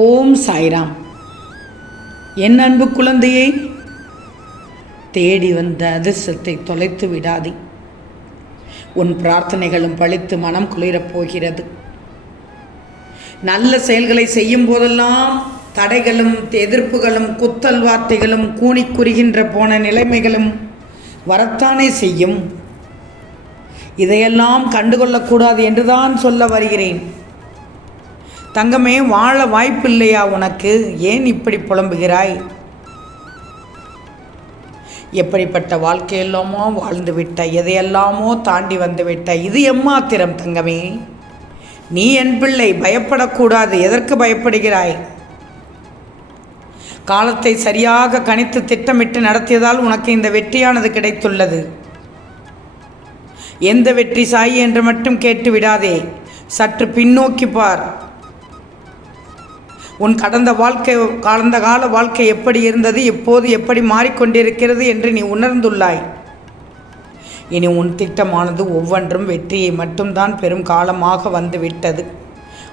ஓம் சாய்ராம். என் அன்பு குழந்தையை தேடி வந்த அதிர்ஷ்டத்தை தொலைத்து விடாதே. உன் பிரார்த்தனைகளும் பழித்து மனம் குளிரப் போகிறது. நல்ல செயல்களை செய்யும் போதெல்லாம் தடைகளும் எதிர்ப்புகளும் குத்தல் வார்த்தைகளும் கூணி குறுகின்ற போன நிலைமைகளும் வரத்தானே செய்யும். இதையெல்லாம் கண்டுகொள்ளக்கூடாது என்றுதான் சொல்ல வருகிறேன். தங்கமே வாழ வாய்ப்பில்லையா உனக்கு? ஏன் இப்படி புலம்புகிறாய்? எப்படிப்பட்ட வாழ்க்கையெல்லாமோ வாழ்ந்து விட்ட எதையெல்லாமோ தாண்டி வந்து விட்ட இது எம்மாத்திரம் தங்கமே? நீ என் பிள்ளை பயப்படக்கூடாது. எதற்கு பயப்படுகிறாய்? காலத்தை சரியாக கணித்து திட்டமிட்டு நடத்தியதால் உனக்கு இந்த வெற்றியானது கிடைத்துள்ளது. எந்த வெற்றி சாய் என்று மட்டும் கேட்டு விடாதே. சற்று பின்னோக்கி பார். உன் கடந்த வாழ்க்கை கடந்த கால வாழ்க்கை எப்படி இருந்தது இப்போது எப்படி மாறிக்கொண்டிருக்கிறது என்று நீ உணர்ந்துள்ளாய். இனி உன் திட்டமானது ஒவ்வொன்றும் வெற்றியை மட்டும்தான் பெரும் காலமாக வந்துவிட்டது.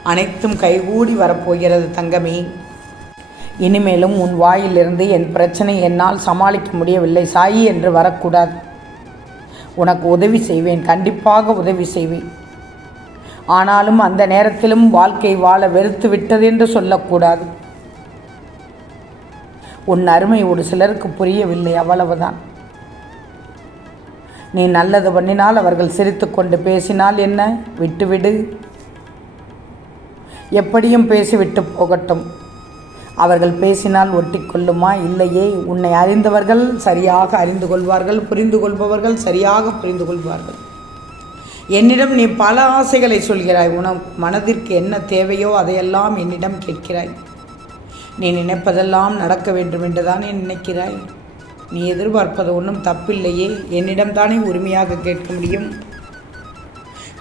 அனைத்தும் கைகூடி வரப்போகிறது தங்கமே. இனிமேலும் உன் வாயிலிருந்து என் பிரச்சனை என்னால் சமாளிக்க முடியவில்லை. சாயி என்று வரக்கூடாது. உனக்கு உதவி செய்வேன். கண்டிப்பாக உதவி செய்வேன். ஆனாலும் அந்த நேரத்திலும் வாழ்க்கை வாழ வெறுத்து விட்டது என்று சொல்லக்கூடாது. உன் அருமை ஒரு சிலருக்கு புரியவில்லை அவ்வளவுதான். நீ நல்லது பண்ணினால் அவர்கள் சிரித்துக்கொண்டு பேசினால் என்ன? விட்டுவிடு. எப்படியும் பேசிவிட்டு போகட்டும். அவர்கள் பேசினால் ஒட்டிக்கொள்ளுமா? இல்லையே. உன்னை அறிந்தவர்கள் சரியாக அறிந்து கொள்வார்கள் புரிந்து கொள்பவர்கள் சரியாக புரிந்து கொள்வார்கள். என்னிடம் நீ பல ஆசைகளை சொல்கிறாய். உன மனதிற்கு என்ன தேவையோ அதையெல்லாம் என்னிடம் கேட்கிறாய். நீ நினைப்பதெல்லாம் நடக்க வேண்டும் என்றுதானே நினைக்கிறாய். நீ எதிர்பார்ப்பது ஒன்றும் தப்பில்லையே. என்னிடம் தானே உரிமையாக கேட்க முடியும்.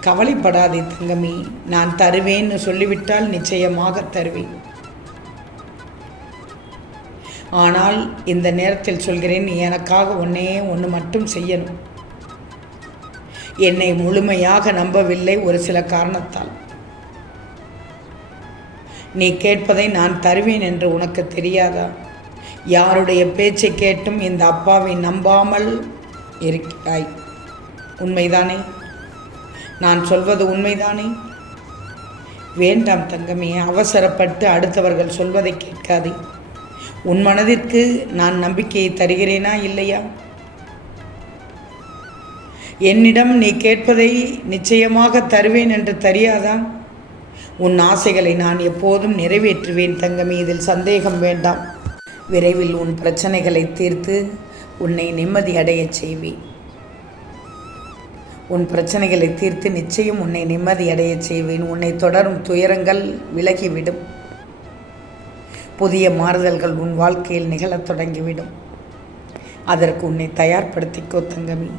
கவலைப்படாதே தங்கமி. நான் தருவேன்னு சொல்லிவிட்டால் நிச்சயமாக தருவேன். ஆனால் இந்த நேரத்தில் சொல்கிறேன் நீ எனக்காக ஒன்னே ஒன்று மட்டும் செய்யணும். என்னை முழுமையாக நம்பவில்லை ஒரு சில காரணத்தால். நீ கேட்பதை நான் தருவேன் என்று உனக்கு தெரியாதா? யாருடைய பேச்சை கேட்டும் இந்த அப்பாவை நம்பாமல் இருக்கிறாய்? உண்மைதானே? நான் சொல்வது உண்மைதானே? வேண்டாம் தங்கமே அவசரப்பட்டு அடுத்தவர்கள் சொல்வதை கேட்காதே. உன் மனதிற்கு நான் நம்பிக்கையை தருகிறேனா இல்லையா? என்னிடம் நீ கேட்பதை நிச்சயமாக தருவேன் என்று தெரியாதா உன் ஆசைகளை நான் எப்போதும் நிறைவேற்றுவேன் தங்கமி இதில் சந்தேகம் வேண்டாம். விரைவில் உன் பிரச்சனைகளை தீர்த்து உன்னை நிம்மதி அடையச் செய்வேன். உன் பிரச்சனைகளை தீர்த்து நிச்சயம் உன்னை நிம்மதி அடையச் செய்வேன். உன்னை தொடரும் துயரங்கள் விலகிவிடும். புதிய மாறுதல்கள் உன் வாழ்க்கையில் நிகழத் தொடங்கிவிடும். அதற்கு உன்னை தயார்படுத்திக்கோ தங்கமி.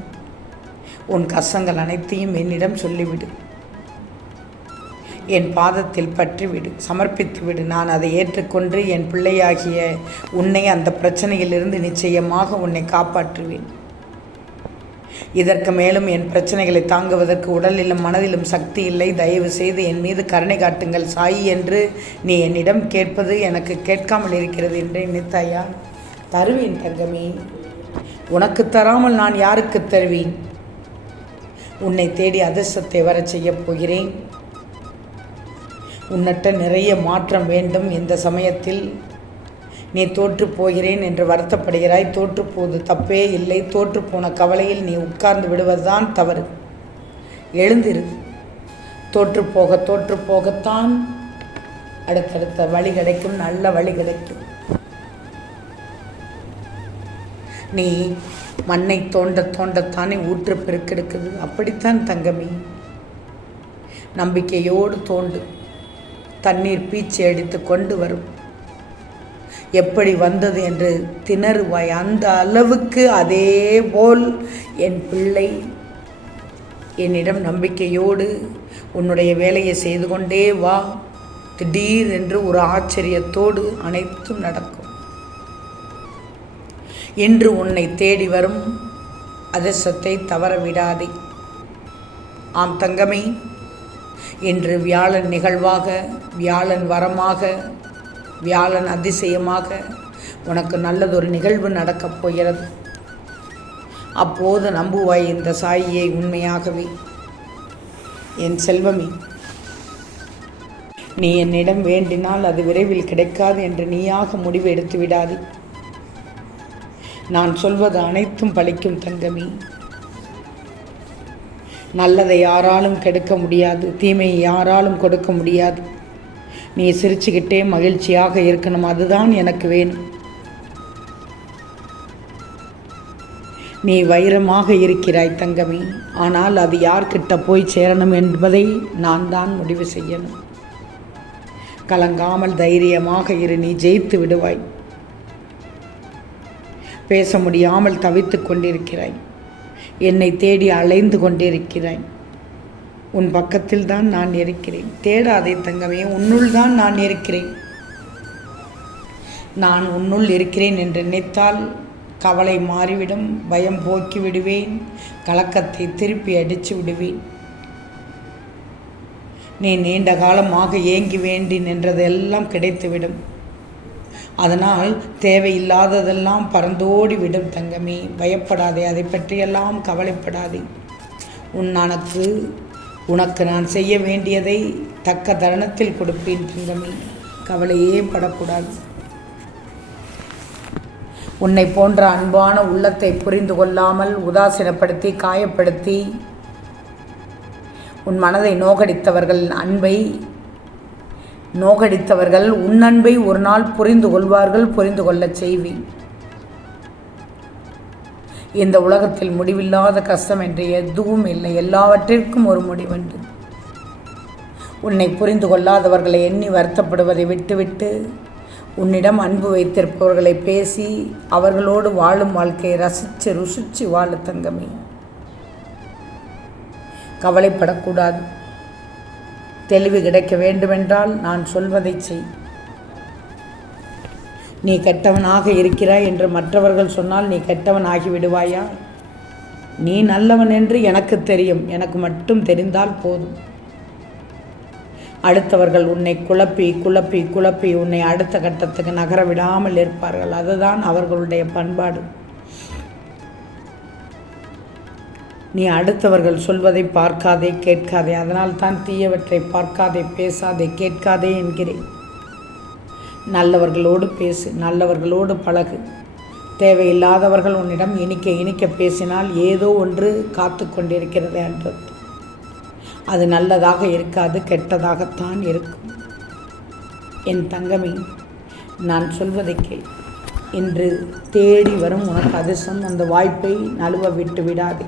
உன் கசங்கள் அனைத்தையும் என்னிடம் சொல்லிவிடு. என் பாதத்தில் பற்றிவிடு. சமர்ப்பித்து விடு நான் அதை ஏற்றுக்கொண்டு என் பிள்ளையாகிய உன்னை அந்த பிரச்சனையிலிருந்து நிச்சயமாக உன்னை காப்பாற்றுவேன். இதற்கு மேலும் என் பிரச்சனைகளை தாங்குவதற்கு உடலிலும் மனதிலும் சக்தி இல்லை. தயவு செய்து என் மீது கருணை காட்டுங்கள். சாயி என்று நீ என்னிடம் கேட்பது எனக்கு கேட்காமல் இருக்கிறது என்று நினைத்தாயா தருவேன் தங்கமே. உனக்கு தராமல் நான் யாருக்கு தருவேன்? உன்னை தேடி அதிர்ஷ்டத்தை வரச் செய்யப் போகிறேன். உன்னிட்ட நிறைய மாற்றம் வேண்டும் இந்த சமயத்தில். நீ தோற்று போகிறேன் என்று வருத்தப்படுகிறாய். தோற்று தப்பே இல்லை. தோற்று போன கவலையில் நீ உட்கார்ந்து விடுவதுதான் தவறு. எழுந்திரு. தோற்று போக தோற்று போகத்தான். அடுத்தடுத்த வழி கிடைக்கும். நல்ல வழி கிடைக்கும். நீ மண்ணை தோண்ட தோண்டத்தானே ஊற்று பெருக்கெடுக்குது. அப்படித்தான் தங்கமி. நம்பிக்கையோடு தோண்டு. தண்ணீர் பீச்சை அடித்து கொண்டு வரும். எப்படி வந்தது என்று திணறுவாய். அந்த அளவுக்கு அதே போல் என் பிள்ளை. என்னிடம் நம்பிக்கையோடு உன்னுடைய வேலையை செய்து கொண்டே வா. திடீர் என்று ஒரு ஆச்சரியத்தோடு அனைத்தும் நடக்கும். என்று உன்னை தேடி வரும் அதிர்ஷ்டத்தை தவற விடாதே ஆம் தங்கமே என்று வியாழன் நிகழ்வாக வியாழன் வரமாக வியாழன் அதிசயமாக உனக்கு நல்லதொரு நிகழ்வு நடக்கப் போகிறது. அப்போது நம்புவாய் இந்த சாயியை உண்மையாகவே. என் செல்வமே நீ என்னிடம் வேண்டினால் அது விரைவில் கிடைக்காது என்று நீயாக முடிவு எடுத்து விடாதே. நான் சொல்வது அனைத்தும் பழிக்கும் தங்கமே. நல்லதை யாராலும் கெடுக்க முடியாது தீமையை யாராலும் கொடுக்க முடியாது. நீ சிரிச்சுக்கிட்டே மகிழ்ச்சியாக இருக்கணும் அதுதான் எனக்கு வேணும். நீ வைரமாக இருக்கிறாய் தங்கமே ஆனால் அது யார்கிட்ட போய் சேரணும் என்பதை நான் தான் முடிவு செய்யணும். கலங்காமல் தைரியமாக இரு நீ ஜெயித்து விடுவாய். பேச முடியாமல் தவித்துக் கொண்டிருக்கிறாய். என்னை தேடி அலைந்து கொண்டிருக்கிறாய். உன் பக்கத்தில் தான் நான் இருக்கிறேன். தேடாதே தங்கமே உன்னுள் தான் நான் இருக்கிறேன். நான் உன்னுள் இருக்கிறேன் என்று நினைத்தால் கவலை மாறிவிடும் பயம் போக்கி விடுவேன் கலக்கத்தை திருப்பி அடித்து விடுவேன். நீ நீண்ட காலமாக ஏங்கி வேண்டி நின்றதெல்லாம் கிடைத்துவிடும். அதனால் தேவையில்லாததெல்லாம் பறந்தோடி விடும் தங்கமே பயப்படாதே அதை பற்றியெல்லாம் கவலைப்படாதே. உன் உனக்கு உனக்கு நான் செய்ய வேண்டியதை தக்க தருணத்தில் கொடுப்பேன் தங்கமே கவலையே படக்கூடாது. உன்னை போன்ற அன்பான உள்ளத்தை புரிந்து கொள்ளாமல் உதாசீனப்படுத்தி காயப்படுத்தி உன் மனதை நோகடித்தவர்கள் அன்பை நோகடித்தவர்கள் உன்னன்பை ஒரு நாள் புரிந்து கொள்வார்கள் புரிந்து கொள்ளச் செய்வேன் இந்த உலகத்தில் முடிவில்லாத கஷ்டம் என்று எதுவும் இல்லை. எல்லாவற்றிற்கும் ஒரு முடிவுண்டு. உன்னை புரிந்து கொள்ளாதவர்களை எண்ணி வருத்தப்படுவதை விட்டுவிட்டு உன்னிடம் அன்பு வைத்திருப்பவர்களை பேசி அவர்களோடு வாழும் வாழ்க்கையை ரசித்து ருசித்து வாழ தங்கமே. கவலைப்படக்கூடாது. தெளிவு கிடைக்க வேண்டுமென்றால் நான் சொல்வதை செய். நீ கெட்டவனாக இருக்கிறாய் என்று மற்றவர்கள் சொன்னால் நீ கெட்டவன் ஆகி விடுவாயா? நீ நல்லவன் என்று எனக்கு தெரியும். எனக்கு மட்டும் தெரிந்தால் போதும். அடுத்தவர்கள் உன்னை குழப்பி குழப்பி குழப்பி உன்னை அடுத்த கட்டத்துக்கு நகர விடாமல் இருப்பார்கள். அதுதான் அவர்களுடைய பண்பாடு. நீ அடுத்தவர்கள் சொல்வதை பார்க்காதே கேட்காதே. அதனால் தான் தீயவற்றை பார்க்காதே பேசாதே கேட்காதே என்கிறேன். நல்லவர்களோடு பேசு நல்லவர்களோடு பழகு. தேவையில்லாதவர்கள் உன்னிடம் இனிக்க இனிக்க பேசினால் ஏதோ ஒன்று காத்து கொண்டிருக்கிறது என்றது அது நல்லதாக இருக்காது கெட்டதாகத்தான் இருக்கும். என் தங்கமே நான் சொல்வதை கேள். இன்று தேடி வரும் உனக்கு அதிர்ஷ்டம் அந்த வாய்ப்பை நழுவ விட்டு விடாதே.